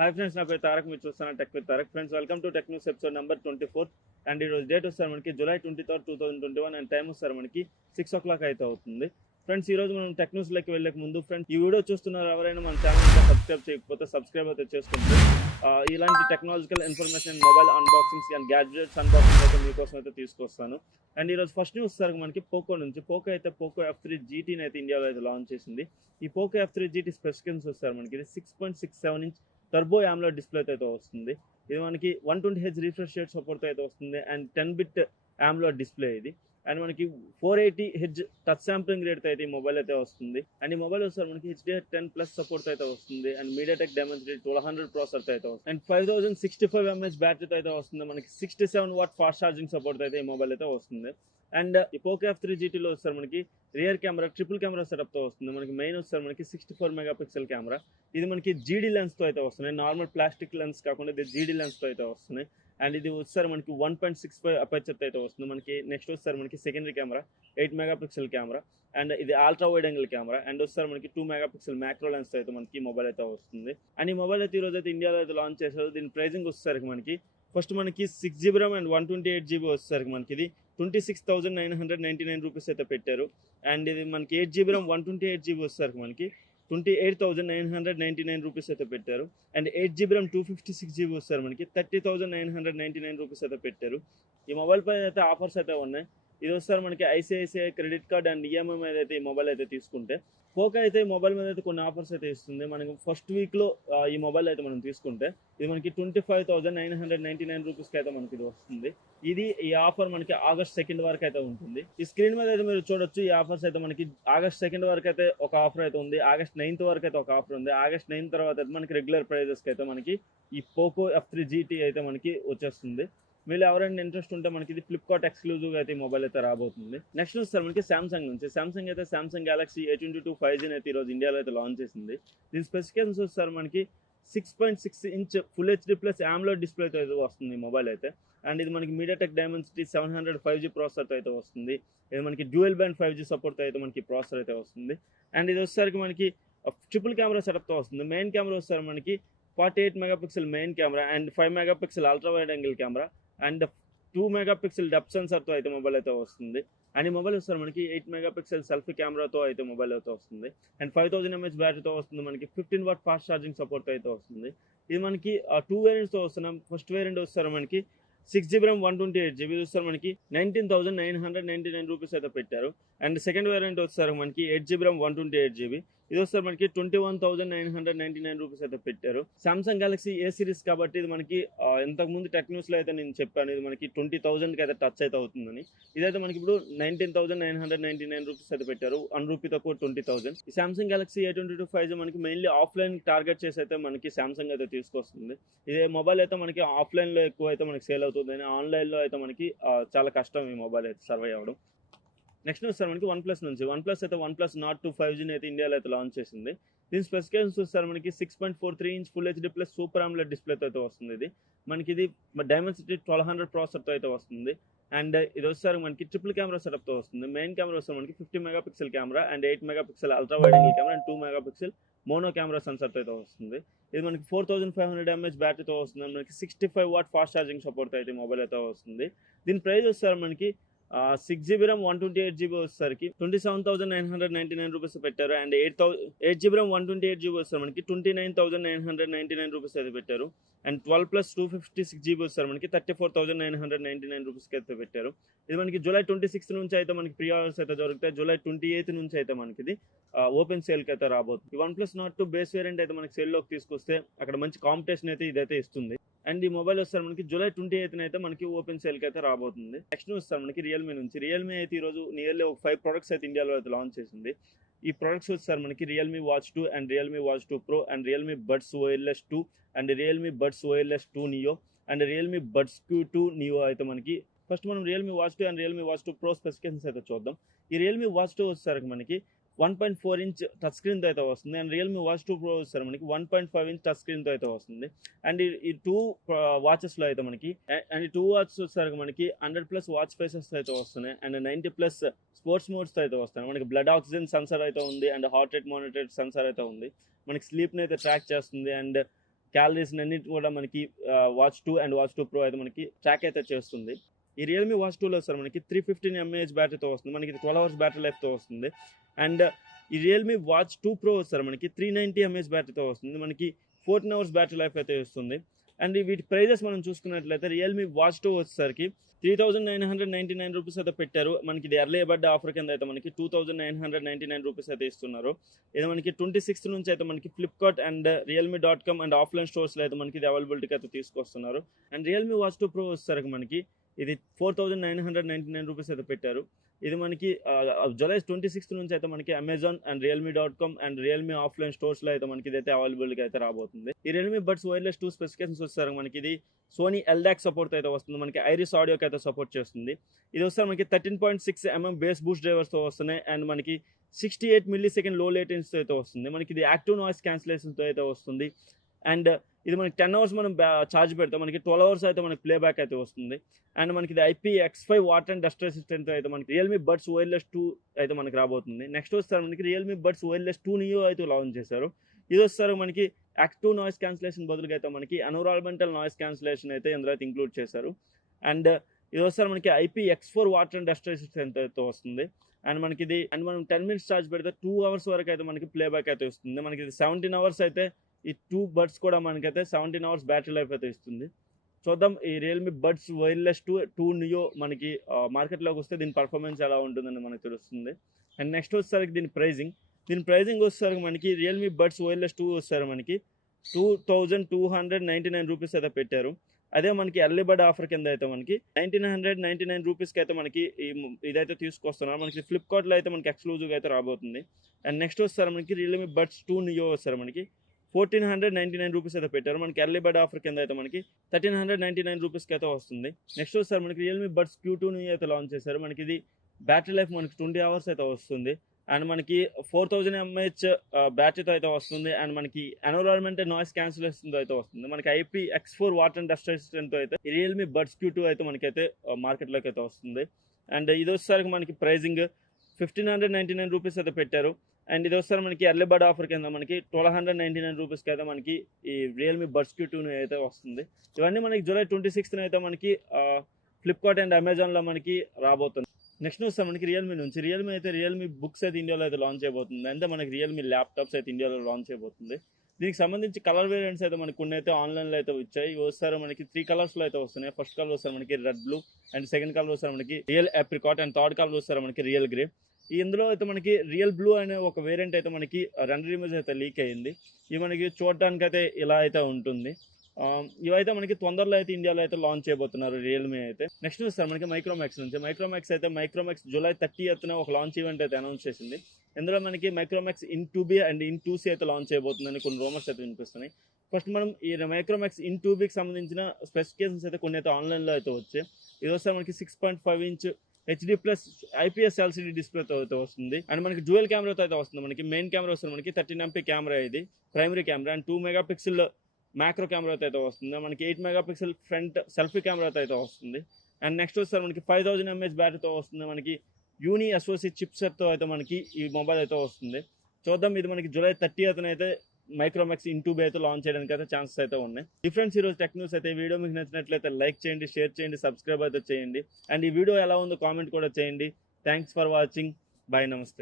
Hi friends, na పేరు తారక్ మీరు చూస్తున్నారు tech with Tarak. Friends welcome to tech news episode number 24 and ఈరోజు డేట్ వస్తారు మనకి July 23rd 2021 అండ్ టైం వస్తారు మనకి 6 o'clock అయితే అవుతుంది. ఫ్రెండ్స్ ఈ రోజు మనం టెక్ న్యూస్ లకి వెళ్ళక ముందు ఫ్రెండ్స్ ఈ వీడియో చూస్తున్నారు ఎవరైనా మన ఛానల్ ని సబ్స్క్రైబ్ చేయకపోతే సబ్స్క్రైబ్ అయితే చేసుకుంటే ఇలాంటి technological information mobile unboxings and gadgets unboxing అయితే మీకోసం అయితే తీసుకొస్తాను. అండ్ ఈరోజు ఫస్ట్ న్యూస్ సార్ మనకి పోకో నుంచి పోకో అయితే పోకో f3Gt అయితే ఇండియాలో అయితే లాంచ్ చేసింది. ఈ పోకో f3Gt స్పెసిఫికేషన్స్ వస్తారు మనకి 6.67 ఇంచ్ టర్బో AMOLED డిస్ప్లే అయితే వస్తుంది. ఇది మనకి 120Hz రిఫ్రెష్ రేట్ సపోర్ట్ అయితే వస్తుంది అండ్ 10-bit AMOLED డిస్ప్లే ఇది. అండ్ మనకి 480Hz టచ్ శాంప్లింగ్ రేట్ అయితే ఈ మొబైల్ అయితే వస్తుంది. అండ్ ఈ మొబైల్ వస్తారు మనకి HDR10+ సపోర్ట్ అయితే వస్తుంది అండ్ MediaTek Dimensity 1200 ప్రాసెసర్ అయితే వస్తుంది అండ్ 5065 mAh బ్యాటరీ అయితే వస్తుంది. మనకి 67 వాట్ ఫాస్ట్ ఛార్జింగ్ సపోర్ట్ అయితే ఈ మొబైల్ అయితే వస్తుంది. అండ్ ఈ పోకో f3Gt లో వస్తారు మనకి rear camera triple camera setup తో వస్తుంది. మనకి మెయిన్ వస్తారు మనకి 64 మెగాపిక్సెల్ కెమెరా. ఇది మనకి GD లెన్స్ తో అయితే వస్తుంది, నార్మల్ ప్లాస్టిక్ లెన్స్ కాకుండా ఇది GD లెన్స్ తో అయితే వస్తుంది. అండ్ ఇది వచ్చారు మనకి 1.65 అపర్చర్ అయితే వస్తుంది. మనకి నెక్స్ట్ వస్తారు మనకి secondary camera 8 megapixel camera and ఇది ultra wide angle camera and వస్తారు మనకి 2 మెగాపిక్సెల్ మ్యాక్రో లెన్స్ అయితే మనకి మొబైల్ అయితే వస్తుంది. అండ్ ఈ మొబైల్ అయితే ఈ రోజు అయితే ఇండియాలో అయితే లాంచ్ చేశారు. దీని ప్రైజింగ్ వచ్చేసరికి మనకి ఫస్ట్ మనకి 6GB RAM అండ్ 128GB వచ్చేసరికి మనకి ఇది 26,999 రూపీస్ అయితే పెట్టారు. అండ్ ఇది మనకి 8GB RAM 128GB వచ్చేసరికి మనకి 28,999 రూపీస్ అయితే పెట్టారు. అండ్ 8GB RAM 256GB వస్తారు మనకి 30,999 రూపీస్ అయితే పెట్టారు. ఈ మొబైల్ పై అయితే ఆఫర్స్ అయితే ఉన్నాయి. ఇది వస్తారు మనకి ICICI credit card and EMI మీద అయితే ఈ మొబైల్ అయితే తీసుకుంటే పోకో అయితే ఈ మొబైల్ మీద అయితే కొన్ని ఆఫర్స్ అయితే ఇస్తుంది. మనకి ఫస్ట్ వీక్లో ఈ మొబైల్ అయితే మనం తీసుకుంటే ఇది మనకి 25,999 రూపీస్కి అయితే మనకి ఇది వస్తుంది. ఈ ఆఫర్ మనకి August 2 వరకు అయితే ఉంటుంది. ఈ స్క్రీన్ మీద అయితే మీరు చూడొచ్చు. ఈ ఆఫర్స్ అయితే మనకి August 2 వరకు అయితే ఒక ఆఫర్ అయితే ఉంది, August 9 వరకు అయితే ఒక ఆఫర్ ఉంది. August 9 తర్వాత అయితే మనకి రెగ్యులర్ ప్రైజెస్కి అయితే మనకి ఈ పోకో f3Gt అయితే మనకి వచ్చేస్తుంది. మీరు ఎవరైనా ఇంట్రెస్ట్ ఉంటే మనకి ఇది ఫ్లిప్కార్ట్ ఎక్స్క్లూజివ్ అయితే ఈ మొబైల్ అయితే రాబోతుంది. నెక్స్ట్ వస్తారు మనకి సామ్సంగ్ నుంచి. సామ్సంగ్ అయితే సామ్సంగ్ గెలాక్సీ A22 5G అయితే ఈరోజు ఇండియాలో అయితే లాంచ్ చేసింది. దీని స్పెసిఫికేషన్స్ వస్తారు మనకి 6.6 inch full HD plus AMOLED display అయితే వస్తుంది ఈ మొబైల్ అయితే. అండ్ ఇది మనకి MediaTek Dimensity 700 5G ప్రాసెసర్ అయితే వస్తుంది. ఇది మనకి డ్యూయల్ బ్యాండ్ 5G సపోర్ట్ అయితే మనకి ప్రాసెసర్ అయితే వస్తుంది. అండ్ ఇది వచ్చేసరికి మనకి ట్రిపుల్ కెమెరా సెటప్తో వస్తుంది. మెయిన్ కెమెరా వస్తారు మనకి 48 megapixel main camera and 5 megapixel ultra wide angle camera and 2 megapixel depth సెన్సర్తో అయితే మొబైల్ అయితే వస్తుంది. అండ్ ఈ మొబైల్ వస్తారు మనకి 8 మెగాపిక్సెల్ సెల్ఫీ కెమెరాతో అయితే మొబైల్ అయితే వస్తుంది అండ్ 5000 mAh బ్యాటరీతో వస్తుంది. మనకి 15 వాట్ ఫాస్ట్ ఛార్జింగ్ సపోర్ట్ అయితే వస్తుంది. ఇది మనకి 2 వేరియంట్స్తో వస్తున్నాం. ఫస్ట్ వేరియంట్ వస్తారు మనకి 6GB RAM 128GB వస్తారు మనకి 19,999 రూపీస్ అయితే పెట్టారు. అండ్ సెకండ్ వేరియంట్ వస్తారు మనకి 8GB RAM 128GB. ఇది వస్తారు మనకి 21,999 రూపీస్ అయితే పెట్టారు. సామ్సంగ్ గెలాక్సీ ఏ సిరీస్ కాబట్టి ఇది మనకి ఇంతకుముందు టెక్న్యూస్లో అయితే నేను చెప్పాను ఇది మనకి 20,000కి అయితే టచ్ అయితే అవుతుందని. ఇదైతే మనకి ఇప్పుడు 19,999 రూపీస్ అయితే పెట్టారు. 1 రూపీ తక్కువ 20,000. ఈ సామ్సంగ్ గెలాక్సీ A22 5G మనకి మెయిన్లీ ఆఫ్లైన్ టార్గెట్ చేసి అయితే మనకి సామ్సంగ్ అయితే తీసుకొస్తుంది. ఇదే మొబైల్ అయితే మనకి ఆఫ్లైన్లో ఎక్కువ అయితే మనకి సేల్ అవుతుంది, ఆన్లైన్లో అయితే మనకి చాలా కష్టం ఈ మొబైల్ అయితే సర్వైవ్ అవ్వడం. నెక్స్ట్ వస్తారు మనకి వన్ప్లస్ నుంచి. వన్ప్లస్ అయితే వన్ప్లస్ nord2 5G అయితే ఇండియాలో అయితే లాంచ్ చేసింది. దీని స్పెసిఫికేషన్స్ వస్తారు మనకి 6.43 inch full HD plus super AMOLED డిస్ప్లేతో అయితే వస్తుంది. ఇది మనకి ఇది Dimensity 1200 ప్రాసెసర్తో అయితే వస్తుంది. అండ్ ఇది వస్తారు మనకి ట్రిపుల్ కెమెరా సెటప్తో వస్తుంది. మెయిన్ కెమెరా వస్తారు మనకి 50 megapixel camera and 8 megapixel ultra wide angle camera and 2 megapixel mono camera సెన్సర్తో అయితే వస్తుంది. ఇది మనకి 4500 mAh బ్యాటరీతో వస్తుంది. మనకి 65 వాట్ ఫాస్ట్ ఛార్జింగ్ సపోర్ట్ అయితే మొబైల్ అయితే వస్తుంది. దీని ప్రైస్ వస్తారు మనకి 6GB RAM 128GB వచ్చేసరికి 27,999 రూపీస్ పెట్టారు. అండ్ 8GB RAM 128GB వస్తారు మనకి 29,999 రూపీస్ అయితే పెట్టారు. అండ్ 12+256GB వస్తారు మనకి 34,999 రూపీస్కి అయితే పెట్టారు. ఇది మనకి July 26 నుంచి అయితే మనకి ప్రీ ఆర్డర్స్ అయితే జరుగుతాయి. July 28 నుంచి అయితే మనకి ఇది ఓపెన్ సేల్కి అయితే రాబోతుంది. ఈ వన్ప్లస్ nord2 బేస్ వేరియంట్ అయితే మనకి సేల్లోకి తీసుకొస్తే అక్కడ మంచి కాంపిటీషన్ అయితే ఇదైతే ఇస్తుంది. అండ్ ఈ మొబైల్ వస్తారు మనకి July 28 అయితే మనకి ఓపెన్ సేల్కి అయితే రాబోతుంది. నెక్స్ట్ వస్తారు మనకి రియల్మీ నుంచి. రియల్మీ అయితే ఈరోజు నియర్లీ ఒక 5 ప్రొడక్ట్స్ అయితే ఇండియాలో అయితే లాంచ్ చేసింది. ఈ ప్రొడక్ట్స్ వస్తారు మనకి Realme watch 2 and Realme watch 2 pro and Realme buds wireless 2 and Realme buds wireless 2 neo and Realme buds Q2 neo అయితే మనకి. ఫస్ట్ మనం Realme watch 2 and Realme watch 2 pro specifications అయితే చూద్దాం. ఈ రియల్మీ వాచ్ 2 వచ్చేసరికి మనకి 1.4 ఇంచ్ టచ్ స్క్రీన్తో అయితే వస్తుంది. అండ్ రియల్మీ వాచ్ 2 ప్రో వచ్చేసరికి మనకి 1.5 ఇంచ్ టచ్ స్క్రీన్తో అయితే వస్తుంది. అండ్ ఈ 2 వాచెస్లో అయితే మనకి అండ్ 2 వాచెస్ వచ్చేసరికి మనకి 100+ వాచ్ ఫేసెస్ అయితే వస్తున్నాయి అండ్ 90+ స్పోర్ట్స్ మోడ్స్తో అయితే వస్తాయి. మనకి బ్లడ్ ఆక్సిజన్ సెన్సర్ అయితే ఉంది and heart rate monitor sensor అయితే ఉంది. మనకి స్లీప్ని అయితే ట్రాక్ చేస్తుంది అండ్ క్యాలరీస్ అన్నిటి కూడా మనకి వాచ్ 2 అండ్ వాచ్ 2 ప్రో అయితే మనకి ట్రాక్ అయితే చేస్తుంది. ఈ రియల్మీ వాచ్ 2లో సార్ మనకి 315 mAh బ్యాటరీతో వస్తుంది, మనకి 12 hours బ్యాటరీ లైఫ్తో వస్తుంది. అండ్ ఈ రియల్మీ వాచ్ 2 ప్రో సార్ మనకి 390 mAh బ్యాటరీతో వస్తుంది, మనకి 14 hours బ్యాటరీ లైఫ్ అయితే వస్తుంది. అండ్ వీటి ప్రైజెస్ మనం చూసుకున్నట్లయితే రియల్మీ వాచ్ 2 వచ్చేసరికి 3,999 రూపీస్ అయితే పెట్టారు. మనకి ఇది ఎర్లీ బర్త్డే ఆఫర్ కింద అయితే మనకి 2,999 రూపీస్ అయితే ఇస్తున్నారు. ఇది మనకి 26th నుంచి అయితే మనకి Flipkart and realme.com and offline స్టోర్స్లో అయితే మనకి ఇది అవైలబిలిటీకి అయితే తీసుకొస్తున్నారు. అండ్ రియల్మీ వాచ్ 2 ప్రో వచ్చేసరికి మనకి ఇది 4,999 రూపీస్ అయితే పెట్టారు. ఇది మనకి జూలై 26th నుంచి అయితే మనకి Amazon and realme.com and Realme offline స్టోర్స్లో అయితే మనకి ఇదైతే అవైలబిలిటీకి అయితే రాబోతుంది. ఈ రియల్మీ బడ్స్ వైర్లెస్ 2 స్పెసిఫికేషన్స్ వచ్చేసరికి మనకి ఇది సోనీ ఎల్డాక్ సపోర్ట్ అయితే వస్తుంది, మనకి ఐరిస్ ఆడియోకి అయితే సపోర్ట్ చేస్తుంది. ఇది వస్తే మనకి 13.6 mm బేస్ బూస్ట్ డ్రైవర్స్తో వస్తున్నాయి అండ్ మనకి 68 millisecond లో లేటెన్సీతో అయితే వస్తుంది. మనకి ఇది యాక్టివ్ నాయిస్ క్యాన్సిలేషన్తో అయితే వస్తుంది. అండ్ ఇది మనకి 10 hours మనం ఛార్జ్ పెడితే మనకి 12 hours అయితే మనకి ప్లేబ్యాక్ అయితే వస్తుంది. అండ్ మనకి ఇది IPX5 వాటర్ అండ్ డస్ట్ రెసిస్టెంట్తో అయితే మనకి రియల్మీ బడ్స్ వైర్లెస్ 2 అయితే మనకి రాబోతుంది. నెక్స్ట్ వస్తారు మనకి రియల్మీ బడ్స్ వైర్లెస్ 2 నియో అయితే లాంచ్ చేశారు. ఇది వస్తారు మనకి యాక్టివ్ నాయిస్ క్యాన్సిలేషన్ బదులుగా అయితే మనకి ఎన్విరాన్మెంటల్ నాయిస్ క్యాన్సిలేషన్ అయితే ఇందులో అయితే ఇంక్లూడ్ చేశారు. అండ్ ఇది వస్తారు మనకి IPX4 water and dust resistant అయితే వస్తుంది. అండ్ మనకి ఇది అండ్ మనం 10 minutes ఛార్జ్ పెడితే 2 hours వరకు అయితే మనకి ప్లేబ్యాక్ అయితే వస్తుంది. మనకి ఇది 17 hours అయితే ఈ 2 బడ్స్ కూడా మనకైతే 17 hours బ్యాటరీ లైఫ్ అయితే ఇస్తుంది. చూద్దాం ఈ రియల్మీ బడ్స్ వైర్లెస్ 2 నియో మనకి మార్కెట్లోకి వస్తే దీని పర్ఫార్మెన్స్ ఎలా ఉంటుందని మనకు తెలుస్తుంది. అండ్ నెక్స్ట్ వచ్చేసరికి దీని ప్రైజింగ్ వచ్చేసరికి మనకి రియల్మీ బడ్స్ వైర్లెస్ 2 వచ్చేసరికి మనకి 2,299 రూపీస్ అయితే పెట్టారు. అదే మనకి ఎర్లీ బర్డ్ ఆఫర్ కింద అయితే మనకి 1,999 రూపీస్కి అయితే మనకి ఇదైతే తీసుకొస్తున్నారు. మనకి ఫ్లిప్కార్ట్లో అయితే మనకి ఎక్స్క్లూజివ్గా అయితే రాబోతుంది. అండ్ నెక్స్ట్ వస్తారు మనకి రియల్మీ బడ్స్ 2 నియో వస్తారు మనకి 1,499 రూపీస్ అయితే పెట్టారు. మనకి ఎర్లీ బర్డ్ ఆఫర్ కింద అయితే మనకి 1,399 రూపీస్కి అయితే వస్తుంది. నెక్స్ట్ వస్తారు మనకి రియల్మీ బడ్స్ Q2 నియో అయితే లాంచ్ చేశారు. మనకి ఇది బ్యాటరీ లైఫ్ మనకి 20 hours అయితే వస్తుంది. అండ్ మనకి 4,000 mAh బ్యాటరీతో అయితే వస్తుంది. అండ్ మనకి ఎన్విరాన్మెంటల్ నాయిస్ క్యాన్సిలేషన్తో అయితే వస్తుంది. మనకి IPX4 వాటర్ అండ్ డస్ట్ రెసిస్టెంట్తో అయితే రియల్మీ బడ్స్ Q2 అయితే మనకైతే మార్కెట్లోకి అయితే వస్తుంది. అండ్ ఇది వచ్చేసరికి మనకి ప్రైజింగ్ 1,599 రూపీస్ అయితే పెట్టారు. అండ్ ఇది వస్తారు మనకి ఎర్లీ బర్డ్ ఆఫర్ కింద మనకి 1,299 రూపీస్కి అయితే మనకి ఈ రియల్మీ బడ్స్ Q2 అయితే వస్తుంది. ఇవన్నీ మనకి జూలై 26th అయితే మనకి ఫ్లిప్కార్ట్ అండ్ అమెజాన్లో మనకి రాబోతుంది. నెక్స్ట్ వస్తే మనకి రియల్మీ అయితే రియల్మీ బుక్స్ అయితే ఇండియాలో అయితే లాంచ్ అయిపోతుంది. అంటే మనకి రియల్మీ ల్యాప్టాప్స్ అయితే ఇండియాలో లాంచ్ అయిపోతుంది. దీనికి సంబంధించి కలర్ వేరియంట్స్ అయితే మనకి కొన్ని అయితే ఆన్లైన్లో అయితే వచ్చాయి. వస్తారు మనకి 3 కలర్స్లో అయితే వస్తున్నాయి. ఫస్ట్ కలర్ వస్తారు మనకి red blue, and second colour వస్తారు మనకి రియల్ ఏప్రికాట్, అండ్ థర్డ్ కలర్ వస్తారు మనకి రియల్ గ్రే. ఇందులో అయితే మనకి రియల్ బ్లూ అనే ఒక వేరియంట్ అయితే మనకి రెండర్ ఇమేజ్ అయితే లీక్ అయ్యింది. ఇది మనకి చూడటానికి అయితే ఇలా అయితే ఉంటుంది. ఇవైతే మనకి తొందరలో అయితే ఇండియాలో అయితే లాంచ్ చేయబోతున్నారు రియల్మీ అయితే. నెక్స్ట్ వస్తారు మనకి మైక్రోమాక్స్ జూలై 30th ఒక లాంచ్ ఈవెంట్ అయితే అనౌన్స్ చేసింది. ఇందులో మనకి Micromax in 2B and in 2C అయితే లాంచ్ చేయబోతుందని కొన్ని రూమర్స్ అయితే వినిపిస్తున్నాయి. ఫస్ట్ మనం ఈ మైక్రోమాక్స్ ఇన్ 2Bకి సంబంధించిన స్పెసిఫికేషన్స్ అయితే కొన్ని అయితే ఆన్లైన్లో అయితే వచ్చాయి. ఇది వస్తే మనకి 6.5 inch HD+ IPS LCD డిస్ప్లేతో అయితే వస్తుంది. అండ్ మనకి డ్యూయల్ కెమెరాతో అయితే వస్తుంది. మనకి మెయిన్ కెమెరా వస్తుంది మనకి 13 MP కెమెరా, ఇది primary camera, and 2 MP macro కెమెరాతో అయితే వస్తుంది. మనకి 8 MP ఫ్రంట్ సెల్ఫీ కెమెరాతో అయితే వస్తుంది. అండ్ నెక్స్ట్ వస్తారు మనకి 5,000 mAh బ్యాటరీతో వస్తుంది. మనకి యూని SoC చిప్సెట్తో అయితే మనకి ఈ మొబైల్ అయితే వస్తుంది. చూద్దాం ఇది మనకి జూలై 30th అయితే మైక్రోమాక్స్ ఇన్ 2B అయితే లాంచ్ చేయడానికి అయితే ఛాన్సెస్ అయితే ఉన్నాయి. డిఫరెన్స్ ఈరోజు టెక్ న్యూస్ అయితే వీడియో మీకు నచ్చినట్లయితే లైక్ చేయండి, షేర్ చేయండి, సబ్స్క్రైబ్ అయితే చేయండి. అండ్ ఈ వీడియో ఎలా ఉందో కామెంట్ కూడా చేయండి. Thanks for watching. బాయ్, నమస్తే.